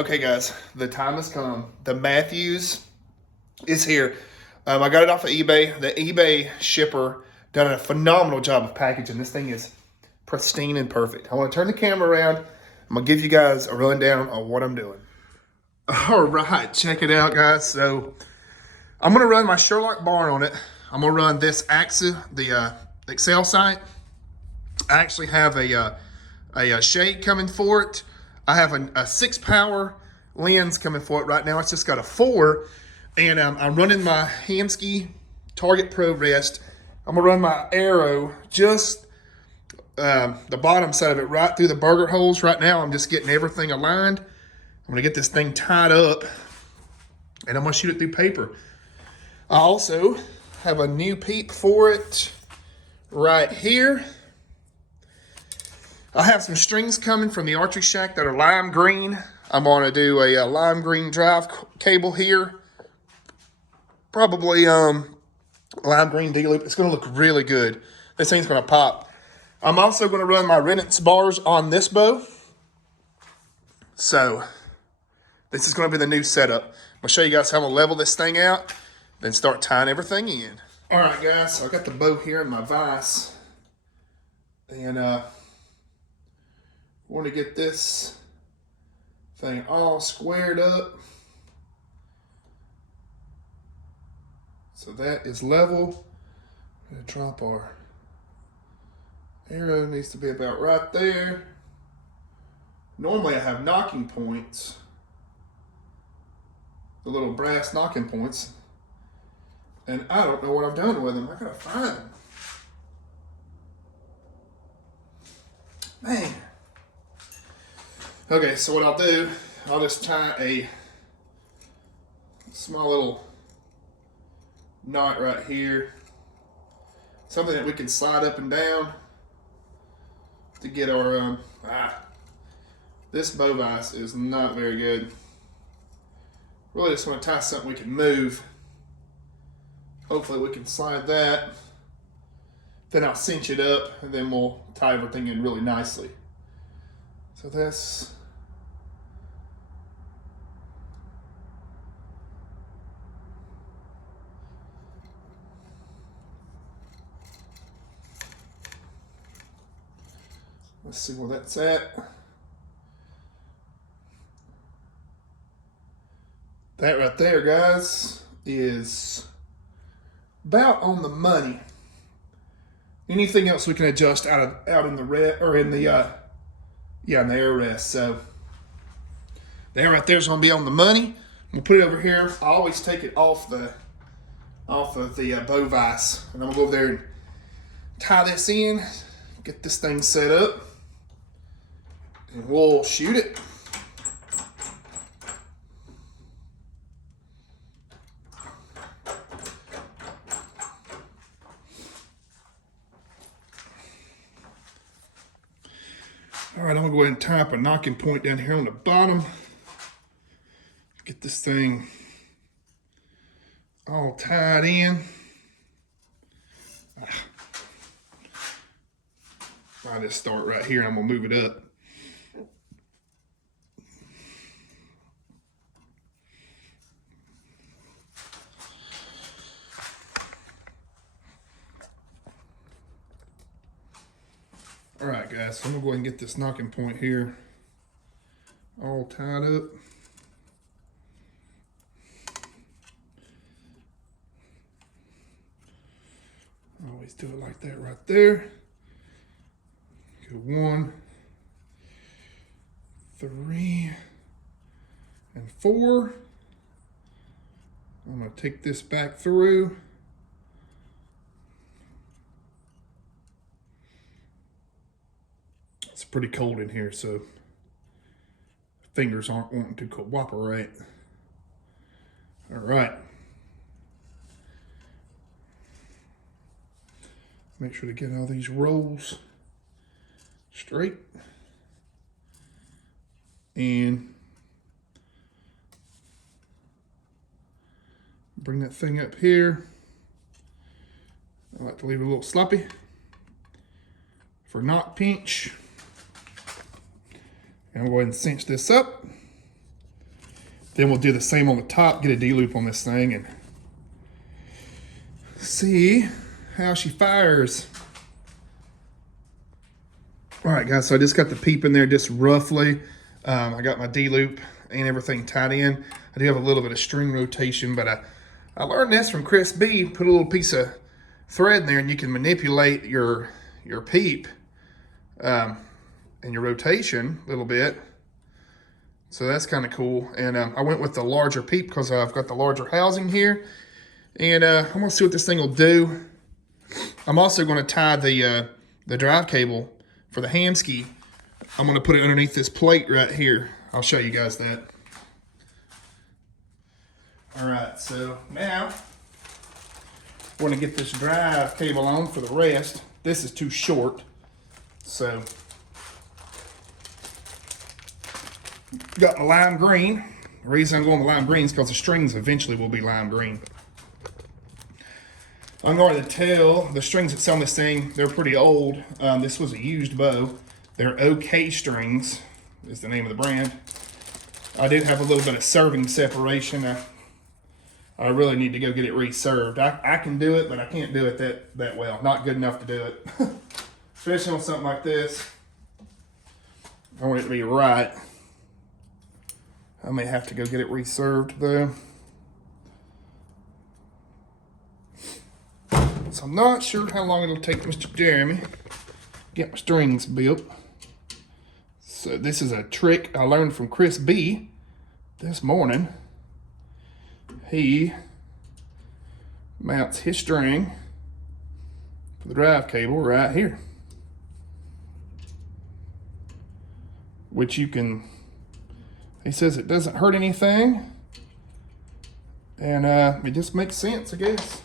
Okay, guys, the time has come. The Mathews is here. I got it off of eBay. The eBay shipper done a phenomenal job of packaging. This thing is pristine and perfect. I want to turn the camera around. I'm going to give you guys a rundown on what I'm doing. All right, check it out, guys. So I'm going to run my Sherlock barn on it. I'm going to run this AXA, the Excel site. I actually have a shade coming for it. I have a 6-power lens coming for it right now. It's just got a 4, and I'm running my Hamskea Target Pro rest. I'm gonna run my arrow just the bottom side of it right through the burger holes. Right now, I'm just getting everything aligned. I'm gonna get this thing tied up, and I'm gonna shoot it through paper. I also have a new peep for it right here. I have some strings coming from the archery shack that are lime green. I'm going to do a lime green drive cable here. Probably lime green D-loop. It's going to look really good. This thing's going to pop. I'm also going to run my Renance bars on this bow. So this is going to be the new setup. I'm going to show you guys how I'm going to level this thing out, then start tying everything in. All right, guys. So I got the bow here in my vise. And want to get this thing all squared up. So that is level. I'm going to drop our arrow, needs to be about right there. Normally I have knocking points, the little brass knocking points, and I don't know what I've done with them. I gotta find them. Man. Okay, so what I'll do, I'll just tie a small little knot right here. Something that we can slide up and down to get our, this bow vise is not very good. Really just want to tie something we can move. Hopefully we can slide that. Then I'll cinch it up and then we'll tie everything in really nicely. So that's, let's see where that's at. That right there, guys, is about on the money. Anything else we can adjust out in the red or in the in the air rest. So that right there is going to be on the money. We'll put it over here. I always take it off of the bow vise, and I'm gonna go over there and tie this in, get this thing set up, and we'll shoot it. All right, I'm gonna go ahead and tie up a knocking point down here on the bottom. Get this thing all tied in. I'll just start right here and I'm gonna move it up. All right, guys, so I'm gonna go ahead and get this knocking point here all tied up. Always do it like that right there. Go 1, 3, and 4. I'm gonna take this back through. It's pretty cold in here, so fingers aren't wanting to cooperate. All right. Make sure to get all these rolls straight. And bring that thing up here. I like to leave it a little sloppy for knot pinch. And we'll go ahead and cinch this up. Then we'll do the same on the top, get a D-loop on this thing, and see how she fires. All right, guys, so I just got the peep in there just roughly. I got my D-loop and everything tied in. I do have a little bit of string rotation, but I learned this from Chris B. Put a little piece of thread in there, and you can manipulate your peep and your rotation a little bit. So that's kind of cool. And I went with the larger peep because I've got the larger housing here. And I'm gonna see what this thing will do. I'm also gonna tie the drive cable for the hand ski. I'm gonna put it underneath this plate right here. I'll show you guys that. All right, so now we're gonna get this drive cable on for the rest. This is too short, so got my lime green. The reason I'm going with lime green is because the strings eventually will be lime green. I'm going to tell the strings that's on this thing, they're pretty old. This was a used bow. They're OK strings is the name of the brand. I did have a little bit of serving separation. I really need to go get it reserved. I can do it, but I can't do it that well. Not good enough to do it. Especially on something like this. I want it to be right. I may have to go get it reserved though. So I'm not sure how long it'll take Mr. Jeremy to get my strings built. So this is a trick I learned from Chris B. this morning. He mounts his string for the drive cable right here, which you can, he says it doesn't hurt anything, and it just makes sense, I guess.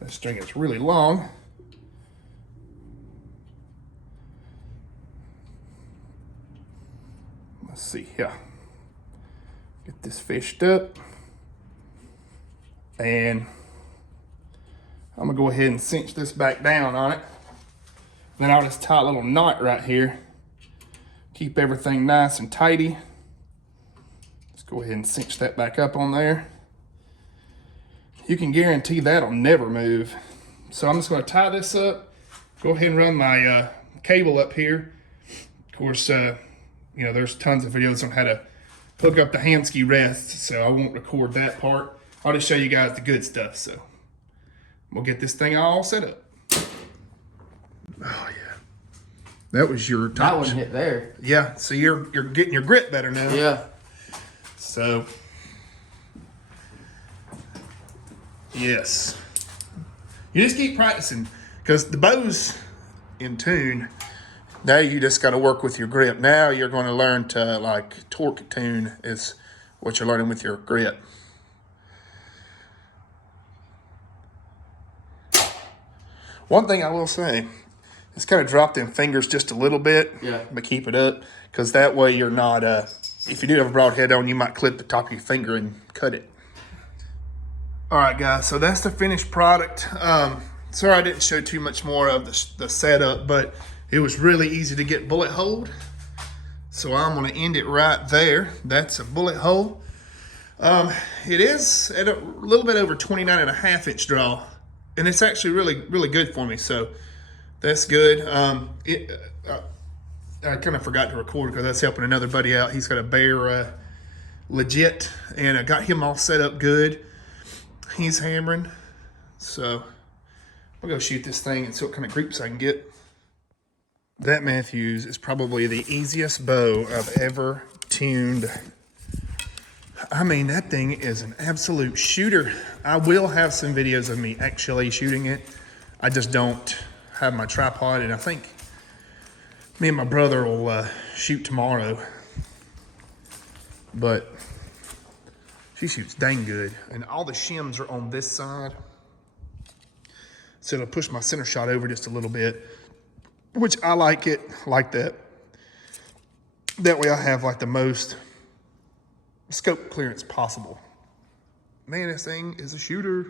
This string is really long. Let's see here. Get this fished up, and I'm gonna go ahead and cinch this back down on it. Then I'll just tie a little knot right here. Keep everything nice and tidy. Let's go ahead and cinch that back up on there. You can guarantee that'll never move. So I'm just gonna tie this up, go ahead and run my cable up here. Of course, you know, there's tons of videos on how to hook up the hand ski rest, so I won't record that part. I'll just show you guys the good stuff. So we'll get this thing all set up. Oh yeah, that was your touch. That one hit there. Yeah, so you're getting your grip better now. Yeah. So yes, you just keep practicing because the bow's in tune. Now you just got to work with your grip. Now you're going to learn to like torque tune is what you're learning with your grip. One thing I will say is kind of drop them fingers just a little bit, yeah, but keep it up because that way you're not, if you do have a broad head on, you might clip the top of your finger and cut it. All right, guys, so that's the finished product. Sorry I didn't show too much more of the setup, but it was really easy to get bullet hole. So I'm gonna end it right there. That's a bullet hole. It is at a little bit over 29.5 inch draw, and it's actually really good for me. So that's good. I kind of forgot to record because that's helping another buddy out. He's got a Bear Legit, and I got him all set up good. He's hammering. So I'll go shoot this thing and see what kind of creeps I can get. That Mathews is probably the easiest bow I've ever tuned. I mean, that thing is an absolute shooter. I will have some videos of me actually shooting it. I just don't have my tripod, and I think me and my brother will shoot tomorrow. But she shoots dang good, and all the shims are on this side. So it'll push my center shot over just a little bit, which I like it like that. That way I have like the most scope clearance possible. Man, this thing is a shooter.